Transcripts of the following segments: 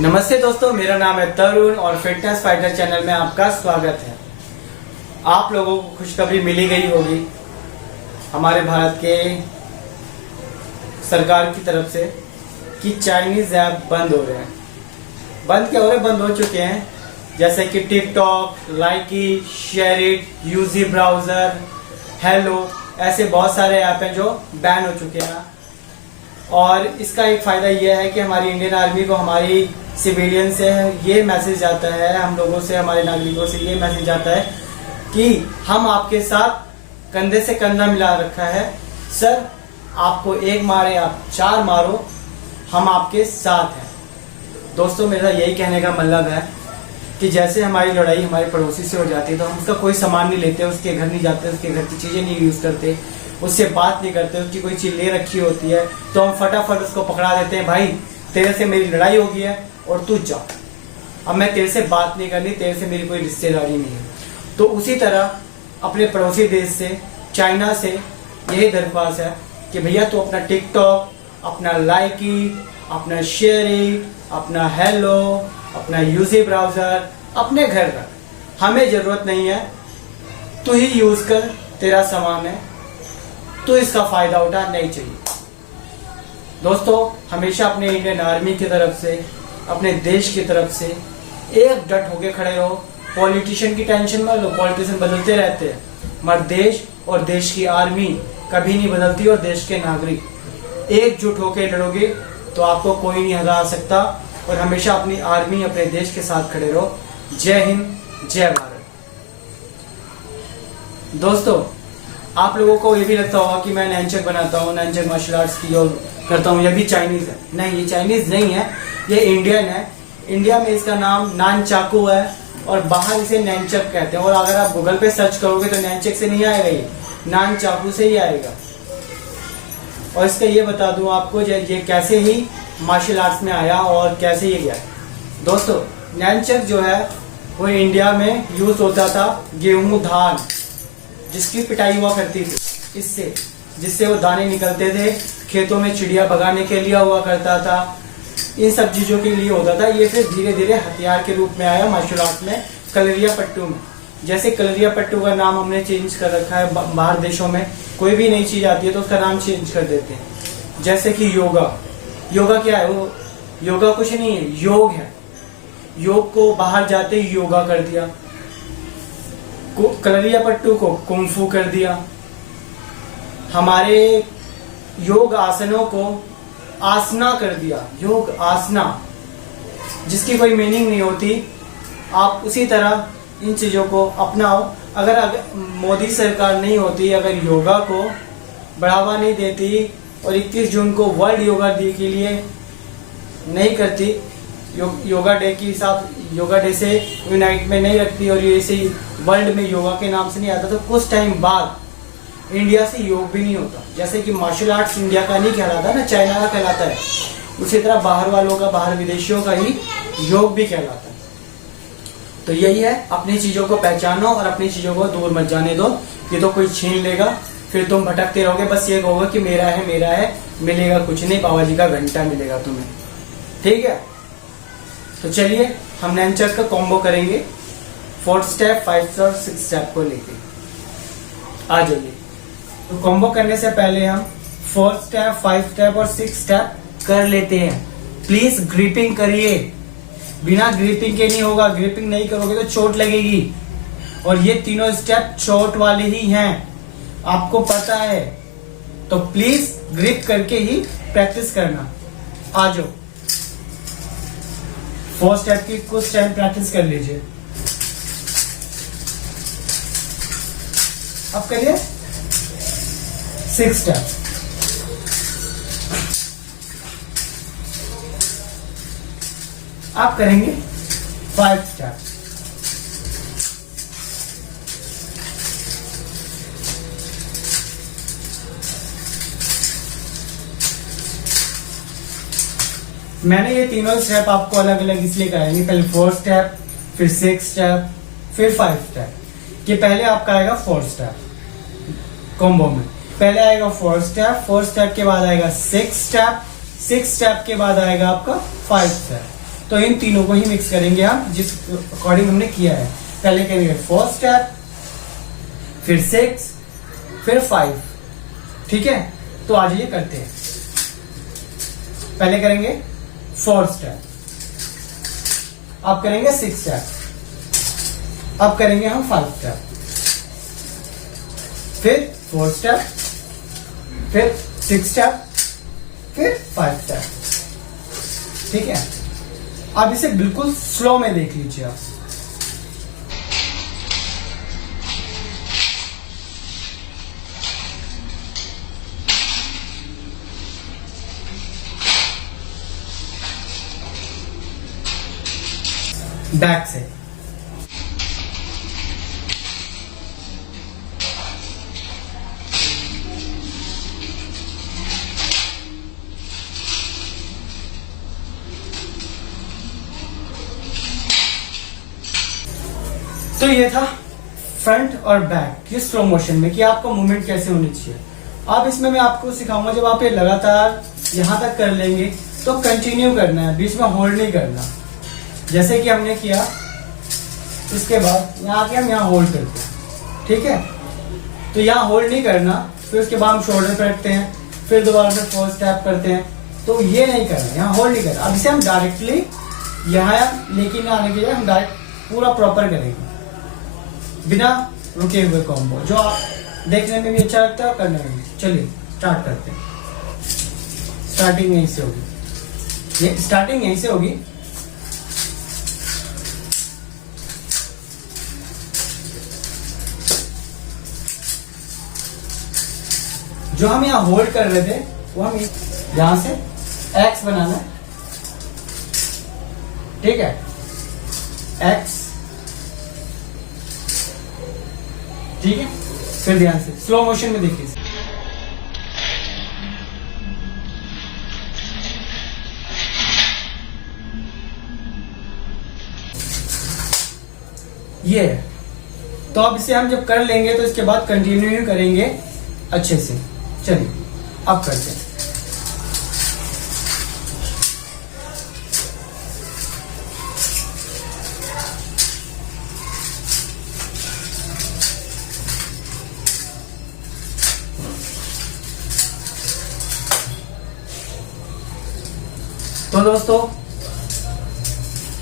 नमस्ते दोस्तों, मेरा नाम है तरुण और फिटनेस फाइटर चैनल में आपका स्वागत है। आप लोगों को खुशखबरी मिली गई होगी हमारे भारत के सरकार की तरफ से कि चाइनीज ऐप बंद हो रहे हैं। बंद क्या हो रहे, बंद हो चुके हैं। जैसे कि टिकटॉक, लाइकी, शेयरिट, यूजी ब्राउजर, हेलो, ऐसे बहुत सारे ऐप हैं जो बैन हो चुके हैं। और इसका एक फायदा यह है कि हमारी इंडियन आर्मी को हमारी सिविलियन से ये मैसेज आता है, हम लोगों से, हमारे नागरिकों से ये मैसेज आता है कि हम आपके साथ कंधे से कंधा मिला रखा है। सर, आपको एक मारे आप चार मारो, हम आपके साथ हैं। दोस्तों, मेरा यही कहने का मतलब है कि जैसे हमारी लड़ाई हमारे पड़ोसी से हो जाती है तो हम उसका कोई सामान नहीं लेते, उसके घर नहीं जाते, उसके घर की चीजें नहीं यूज करते, उससे बात नहीं करते, उसकी कोई चीज ले रखी होती है तो हम फटाफट उसको पकड़ा देते हैं। भाई, तेरे से मेरी लड़ाई हो गई है और तू जा, अब मैं तेरे से बात नहीं करनी, तेरे से मेरी कोई रिश्तेदारी नहीं है। तो उसी तरह अपने पड़ोसी देश से, चाइना से यही दरख्वास्त है कि भैया तू अपना टिकटॉक, अपना लाइकी, अपना शेयरिंग, अपना हेलो, अपना यूजी ब्राउजर अपने घर रख, हमें जरूरत नहीं है। तू ही यूज कर, तेरा सामान है, तो इसका फायदा उठा, नहीं चाहिए। दोस्तों, हमेशा अपने इंडियन आर्मी की तरफ से, अपने देश की तरफ से एक डट होके खड़े रहो। पॉलिटिशियन की टेंशन मत लो, पॉलिटिशियन बदलते रहते हैं, मगर देश और देश की आर्मी कभी नहीं बदलती। और देश के नागरिक एकजुट होकर लड़ोगे तो आपको कोई नहीं हरा सकता। और हमेशा अपनी आर्मी, अपने देश के साथ खड़े रहो। जय हिंद, जय भारत। दोस्तों, आप लोगों को ये भी लगता होगा कि मैं नैनचक बनाता हूँ, नैनचक मार्शल आर्ट्स की जो करता हूँ, ये भी चाइनीज है। नहीं, ये चाइनीज नहीं है, ये इंडियन है। इंडिया में इसका नाम नान चाकू है और बाहर इसे नैनचक कहते हैं। और अगर आप गूगल पे सर्च करोगे तो नैनचक से नहीं आएगा, ये नान चाकू से ही आएगा। और इसका ये बता दूं आपको ये कैसे ही मार्शल आर्ट्स में आया और कैसे ये गया। दोस्तों, नैनचक जो है वो इंडिया में यूज होता था गेहूं, धान, जिसकी पिटाई हुआ करती थी इससे, जिससे वो दाने निकलते थे, खेतों में चिड़िया भगाने के लिए हुआ करता था, इन सब चीजों के लिए होता था। ये फिर धीरे धीरे हथियार के रूप में आया मार्शल आर्ट में, कलरिया पट्टू में। जैसे कलरिया पट्टू का नाम हमने चेंज कर रखा है, बाहर देशों में कोई भी नई चीज आती है तो उसका नाम चेंज कर देते हैं। जैसे कि योगा, योगा क्या है? वो योगा कुछ नहीं है, योग है। योग को बाहर जाते ही योगा कर दिया, कलरिया पट्टू को कुंफू कर दिया। हमारे योग आसनों को आसना कर दिया, योग आसना, जिसकी कोई मीनिंग नहीं होती। आप उसी तरह इन चीजों को अपनाओ। अगर मोदी सरकार नहीं होती, अगर योगा को बढ़ावा नहीं देती और 21 जून को वर्ल्ड योगा डे के लिए नहीं करती, योगा डे के हिसाब, योगा डे से यूनाइट में नहीं रखती और ये से वर्ल्ड में योगा के नाम से नहीं आता, तो कुछ टाइम बाद इंडिया से योग भी नहीं होता। जैसे कि मार्शल आर्ट्स इंडिया का नहीं कहलाता ना, चाइना का कहलाता है, उसी तरह बाहर वालों का, बाहर विदेशियों का ही योग भी कहलाता है। तो यही है, अपनी चीजों को पहचानो और अपनी चीजों को दूर मत जाने दो। ये तो कोई छीन लेगा, फिर तुम भटकते रहोगे, बस ये कहोगे कि मेरा है, मेरा है, मिलेगा कुछ नहीं, बाबा जी का घंटा मिलेगा तुम्हें। ठीक है, तो चलिए हम नैनचक का कॉम्बो करेंगे 4 स्टेप, 5 और 6 स्टेप को लेके। आ जाइए। तो कॉम्बो करने से पहले हम 4 स्टेप, 5 स्टेप और 6 स्टेप कर लेते हैं। प्लीज ग्रिपिंग करिए, बिना ग्रिपिंग के नहीं होगा। ग्रिपिंग नहीं करोगे तो चोट लगेगी, और ये तीनों स्टेप चोट वाले ही हैं, आपको पता है। तो प्लीज ग्रिप करके ही प्रैक्टिस करना। आ जाओ, 4 स्टेप की कुछ टाइम प्रैक्टिस कर लीजिए। अब करिए 6 स्टेप। आप करेंगे 5 स्टेप। मैंने ये तीनों स्टेप आपको अलग अलग इसलिए कराएंगे, पहले 4 स्टेप, फिर 6 स्टेप, फिर 5 स्टेप। ये पहले आपका आएगा 4 स्टेप कॉम्बो में। पहले आएगा 4 स्टेप, 4 स्टेप के बाद आएगा 6 स्टेप, 6 स्टेप के बाद आएगा आपका 5 स्टेप। तो इन तीनों को ही मिक्स करेंगे हम जिस अकॉर्डिंग हमने किया है। पहले करेंगे 4 स्टेप, फिर 6, फिर 5। ठीक है, तो आज ये करते हैं। पहले करेंगे 4 स्टेप, अब करेंगे 6 स्टेप, अब करेंगे हम 5 स्टेप, फिर 4 स्टेप, फिर 6 स्टेप, फिर 5 स्टेप। ठीक है, अब इसे बिल्कुल स्लो में देख लीजिए आप। बैक से तो ये था फ्रंट और बैक ये स्लो मोशन में कि आपको मूवमेंट कैसे होनी चाहिए। अब इसमें मैं आपको सिखाऊंगा, जब आप ये लगातार यहां तक कर लेंगे तो कंटिन्यू करना है, बीच में होल्ड नहीं करना। जैसे कि हमने किया, इसके बाद यहाँ आके हम यहाँ होल्ड करते हैं। ठीक है, तो यहाँ होल्ड नहीं करना, फिर उसके बाद हम शोल्डर पे रखते हैं, फिर दोबारा से 4 स्टेप करते हैं। तो ये नहीं करना, यहाँ होल्ड नहीं करना। अब इसे हम डायरेक्टली यहाँ लेकिन आने के लिए हम डायरेक्ट पूरा प्रॉपर करेंगे बिना रुके हुए कॉम्बो, जो देखने में भी अच्छा लगता है और करने में भी। चलिए स्टार्ट करते हैं। स्टार्टिंग यहीं से होगी, ये स्टार्टिंग यहीं से होगी। जो हम यहाँ होल्ड कर रहे थे वो हम यहां से एक्स बनाना है। ठीक है, एक्स। ठीक है, फिर ध्यान से स्लो मोशन में देखिए। ये है। तो अब इसे हम जब कर लेंगे तो इसके बाद कंटिन्यू करेंगे अच्छे से। चलिए अब करते हैं। तो दोस्तों,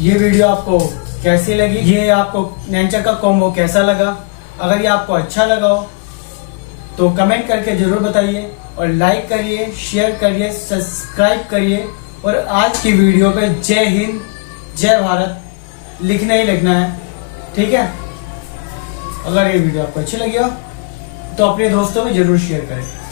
ये वीडियो आपको कैसी लगी, ये आपको नैनचक का कॉम्बो कैसा लगा? अगर ये आपको अच्छा लगा हो तो कमेंट करके जरूर बताइए, और लाइक करिए, शेयर करिए, सब्सक्राइब करिए, और आज की वीडियो पे जय हिंद जय भारत लिखना ही लिखना है। ठीक है, अगर ये वीडियो आपको अच्छी लगी हो तो अपने दोस्तों में जरूर शेयर करें।